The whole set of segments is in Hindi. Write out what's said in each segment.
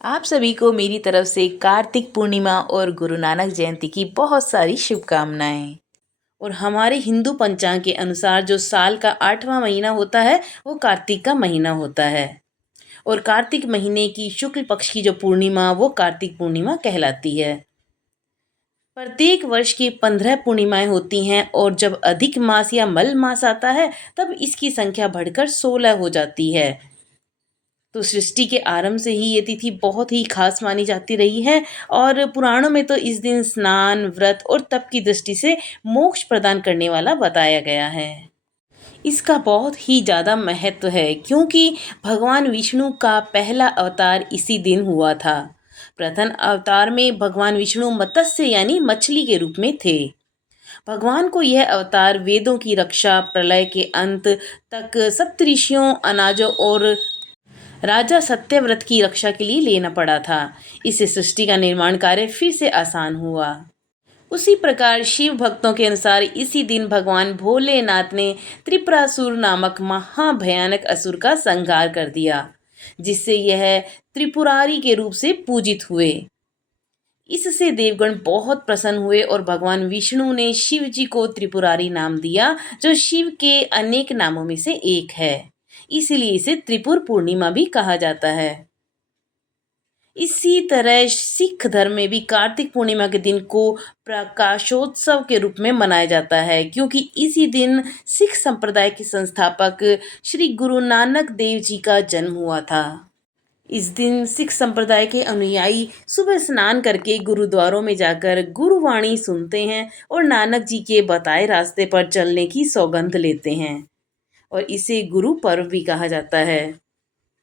आप सभी को मेरी तरफ से कार्तिक पूर्णिमा और गुरु नानक जयंती की बहुत सारी शुभकामनाएं। और हमारे हिंदू पंचांग के अनुसार जो साल का 8वां महीना होता है वो कार्तिक का महीना होता है। और कार्तिक महीने की शुक्ल पक्ष की जो पूर्णिमा वो कार्तिक पूर्णिमा कहलाती है। प्रत्येक वर्ष की 15 पूर्णिमाएं होती हैं और जब अधिक मास या मल मास आता है तब इसकी संख्या बढ़कर 16 हो जाती है। तो सृष्टि के आरंभ से ही ये तिथि बहुत ही खास मानी जाती रही है। और पुराणों में तो इस दिन स्नान, व्रत और तप की दृष्टि से मोक्ष प्रदान करने वाला बताया गया है। इसका बहुत ही ज़्यादा महत्व है क्योंकि भगवान विष्णु का पहला अवतार इसी दिन हुआ था। प्रथम अवतार में भगवान विष्णु मत्स्य यानी मछली के रूप में थे। भगवान को यह अवतार वेदों की रक्षा, प्रलय के अंत तक सप्तऋषियों, अनाजों और राजा सत्यव्रत की रक्षा के लिए लेना पड़ा था। इससे सृष्टि का निर्माण कार्य फिर से आसान हुआ। उसी प्रकार शिव भक्तों के अनुसार इसी दिन भगवान भोलेनाथ ने त्रिपुरासुर नामक महाभयानक असुर का संहार कर दिया, जिससे यह त्रिपुरारी के रूप से पूजित हुए। इससे देवगण बहुत प्रसन्न हुए और भगवान विष्णु ने शिव जी को त्रिपुरारी नाम दिया, जो शिव के अनेक नामों में से एक है। इसलिए इसे त्रिपुर पूर्णिमा भी कहा जाता है। इसी तरह सिख धर्म में भी कार्तिक पूर्णिमा के दिन को प्रकाशोत्सव के रूप में मनाया जाता है, क्योंकि इसी दिन सिख संप्रदाय के संस्थापक श्री गुरु नानक देव जी का जन्म हुआ था। इस दिन सिख संप्रदाय के अनुयायी सुबह स्नान करके गुरुद्वारों में जाकर गुरुवाणी सुनते हैं और नानक जी के बताए रास्ते पर चलने की सौगंध लेते हैं। और इसे गुरु पर्व भी कहा जाता है।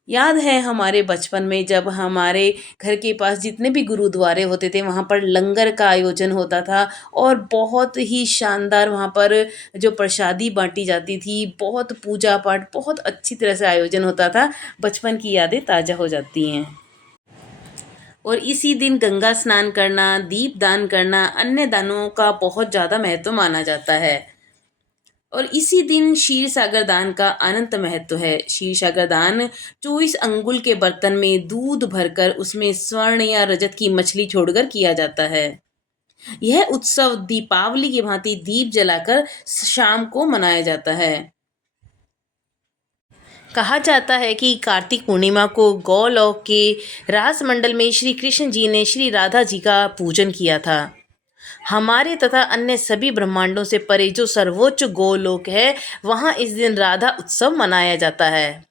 याद है हमारे बचपन में जब हमारे घर के पास जितने भी गुरुद्वारे होते थे वहाँ पर लंगर का आयोजन होता था और बहुत ही शानदार वहाँ पर जो प्रसादी बांटी जाती थी, बहुत पूजा पाठ, बहुत अच्छी तरह से आयोजन होता था। बचपन की यादें ताज़ा हो जाती हैं। और इसी दिन गंगा स्नान करना, दीप दान करना, अन्य दानों का बहुत ज़्यादा महत्व माना जाता है। और इसी दिन क्षीर सागर दान का अनंत महत्व है। क्षीर सागर दान 24 अंगुल के बर्तन में दूध भरकर उसमें स्वर्ण या रजत की मछली छोड़कर किया जाता है। यह उत्सव दीपावली की भांति दीप जलाकर शाम को मनाया जाता है। कहा जाता है कि कार्तिक पूर्णिमा को गौलोक के रासमंडल में श्री कृष्ण जी ने श्री राधा जी का पूजन किया था। हमारे तथा अन्य सभी ब्रह्मांडों से परे जो सर्वोच्च गोलोक है, वहाँ इस दिन राधा उत्सव मनाया जाता है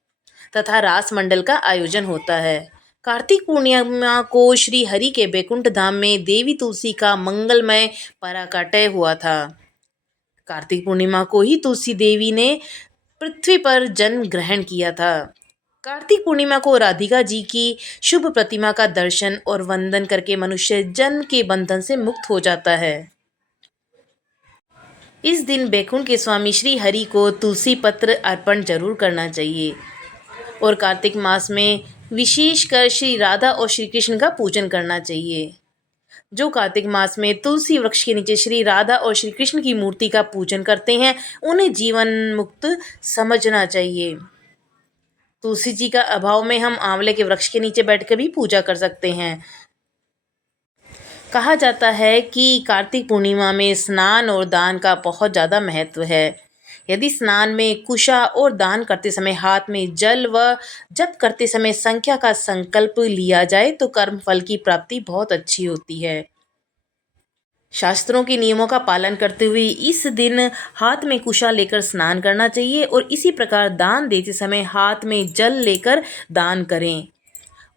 तथा रास मंडल का आयोजन होता है। कार्तिक पूर्णिमा को श्री हरि के बैकुंठ धाम में देवी तुलसी का मंगलमय पराकाटय हुआ था। कार्तिक पूर्णिमा को ही तुलसी देवी ने पृथ्वी पर जन्म ग्रहण किया था। कार्तिक पूर्णिमा को राधिका जी की शुभ प्रतिमा का दर्शन और वंदन करके मनुष्य जन्म के बंधन से मुक्त हो जाता है। इस दिन बैकुंठ के स्वामी श्री हरि को तुलसी पत्र अर्पण जरूर करना चाहिए। और कार्तिक मास में विशेषकर श्री राधा और श्री कृष्ण का पूजन करना चाहिए। जो कार्तिक मास में तुलसी वृक्ष के नीचे श्री राधा और श्री कृष्ण की मूर्ति का पूजन करते हैं, उन्हें जीवन मुक्त समझना चाहिए। तुलसी जी का अभाव में हम आंवले के वृक्ष के नीचे बैठकर भी पूजा कर सकते हैं। कहा जाता है कि कार्तिक पूर्णिमा में स्नान और दान का बहुत ज़्यादा महत्व है। यदि स्नान में कुशा और दान करते समय हाथ में जल व जप करते समय संख्या का संकल्प लिया जाए तो कर्म फल की प्राप्ति बहुत अच्छी होती है। शास्त्रों के नियमों का पालन करते हुए इस दिन हाथ में कुशा लेकर स्नान करना चाहिए और इसी प्रकार दान देते समय हाथ में जल लेकर दान करें।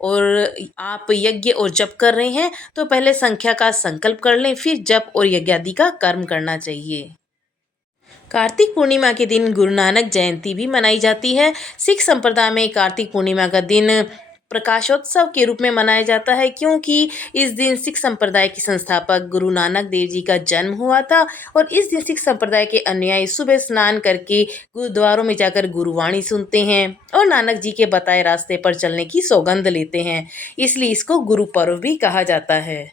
और आप यज्ञ और जप कर रहे हैं तो पहले संख्या का संकल्प कर लें, फिर जप और यज्ञ आदि का कर्म करना चाहिए। कार्तिक पूर्णिमा के दिन गुरु नानक जयंती भी मनाई जाती है। सिख संप्रदाय में कार्तिक पूर्णिमा का दिन प्रकाशोत्सव के रूप में मनाया जाता है, क्योंकि इस दिन सिख संप्रदाय के संस्थापक गुरु नानक देव जी का जन्म हुआ था। और इस दिन सिख संप्रदाय के अनुयायी सुबह स्नान करके गुरुद्वारों में जाकर गुरुवाणी सुनते हैं और नानक जी के बताए रास्ते पर चलने की सौगंध लेते हैं। इसलिए इसको गुरु पर्व भी कहा जाता है।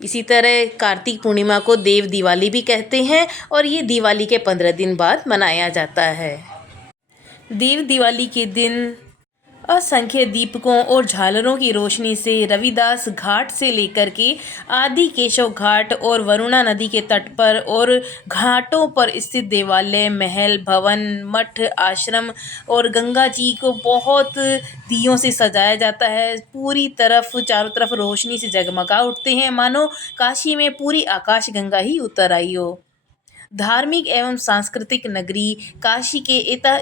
इसी तरह कार्तिक पूर्णिमा को देव दिवाली भी कहते हैं और ये दिवाली के 15 दिन बाद मनाया जाता है। देव दिवाली के दिन असंख्य दीपकों और झालरों की रोशनी से रविदास घाट से लेकर के आदि केशव घाट और वरुणा नदी के तट पर और घाटों पर स्थित देवालय, महल, भवन, मठ, आश्रम और गंगा जी को बहुत दियों से सजाया जाता है। पूरी तरफ चारों तरफ रोशनी से जगमगा उठते हैं, मानो काशी में पूरी आकाश गंगा ही उतर आई हो। धार्मिक एवं सांस्कृतिक नगरी काशी के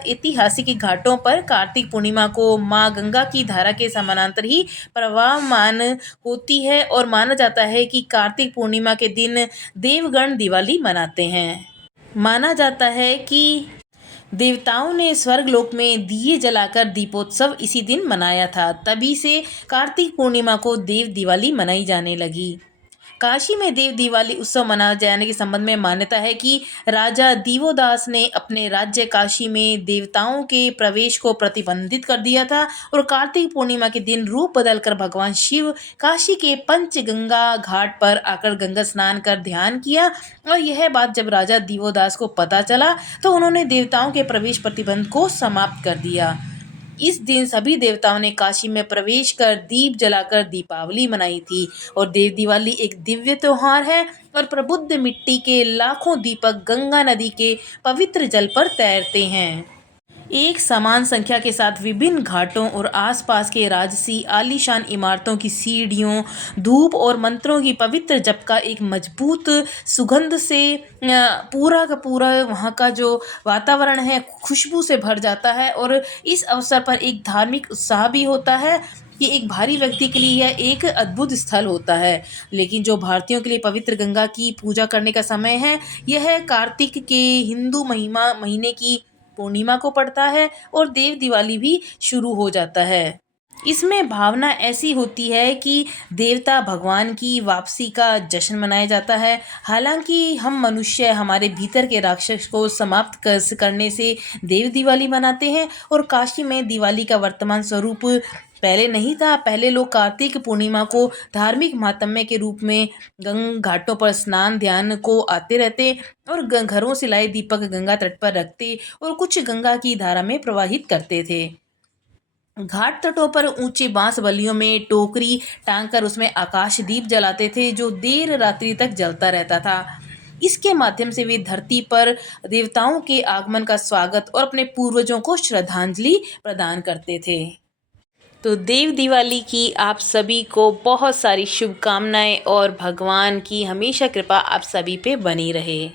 ऐतिहासिक घाटों पर कार्तिक पूर्णिमा को मां गंगा की धारा के समानांतर ही प्रवाहमान होती है और माना जाता है कि कार्तिक पूर्णिमा के दिन देवगण दिवाली मनाते हैं। माना जाता है कि देवताओं ने स्वर्गलोक में दिए जलाकर दीपोत्सव इसी दिन मनाया था। तभी से कार्तिक पूर्णिमा को देव दिवाली मनाई जाने लगी। काशी में देव दिवाली उत्सव मनाए जाने के संबंध में मान्यता है कि राजा दिवोदास ने अपने राज्य काशी में देवताओं के प्रवेश को प्रतिबंधित कर दिया था और कार्तिक पूर्णिमा के दिन रूप बदलकर भगवान शिव काशी के पंचगंगा घाट पर आकर गंगा स्नान कर ध्यान किया। और यह बात जब राजा दिवोदास को पता चला तो उन्होंने देवताओं के प्रवेश प्रतिबंध को समाप्त कर दिया। इस दिन सभी देवताओं ने काशी में प्रवेश कर दीप जलाकर दीपावली मनाई थी। और देव दिवाली एक दिव्य त्योहार है और प्रबुद्ध मिट्टी के लाखों दीपक गंगा नदी के पवित्र जल पर तैरते हैं। एक समान संख्या के साथ विभिन्न घाटों और आसपास के राजसी आलीशान इमारतों की सीढ़ियों, धूप और मंत्रों की पवित्र जप का एक मजबूत सुगंध से पूरा का पूरा वहाँ का जो वातावरण है खुशबू से भर जाता है। और इस अवसर पर एक धार्मिक उत्साह भी होता है कि एक भारी व्यक्ति के लिए यह एक अद्भुत स्थल होता है, लेकिन जो भारतीयों के लिए पवित्र गंगा की पूजा करने का समय है, यह कार्तिक के हिंदू महीने की पूर्णिमा को पड़ता है और देव दिवाली भी शुरू हो जाता है। इसमें भावना ऐसी होती है कि देवता भगवान की वापसी का जश्न मनाया जाता है। हालांकि हम मनुष्य हमारे भीतर के राक्षस को समाप्त करने से देव दिवाली मनाते हैं और काशी में दिवाली का वर्तमान स्वरूप पहले नहीं था। पहले लोग कार्तिक पूर्णिमा को धार्मिक महात्म्य के रूप में गंगा घाटों पर स्नान ध्यान को आते रहते और घरों से लाए दीपक गंगा तट पर रखते और कुछ गंगा की धारा में प्रवाहित करते थे। घाट तटों पर ऊंचे बांस बल्लियों में टोकरी टांग कर उसमें आकाश दीप जलाते थे जो देर रात्रि तक जलता रहता था। इसके माध्यम से वे धरती पर देवताओं के आगमन का स्वागत और अपने पूर्वजों को श्रद्धांजलि प्रदान करते थे। तो देव दिवाली की आप सभी को बहुत सारी शुभकामनाएं और भगवान की हमेशा कृपा आप सभी पे बनी रहे।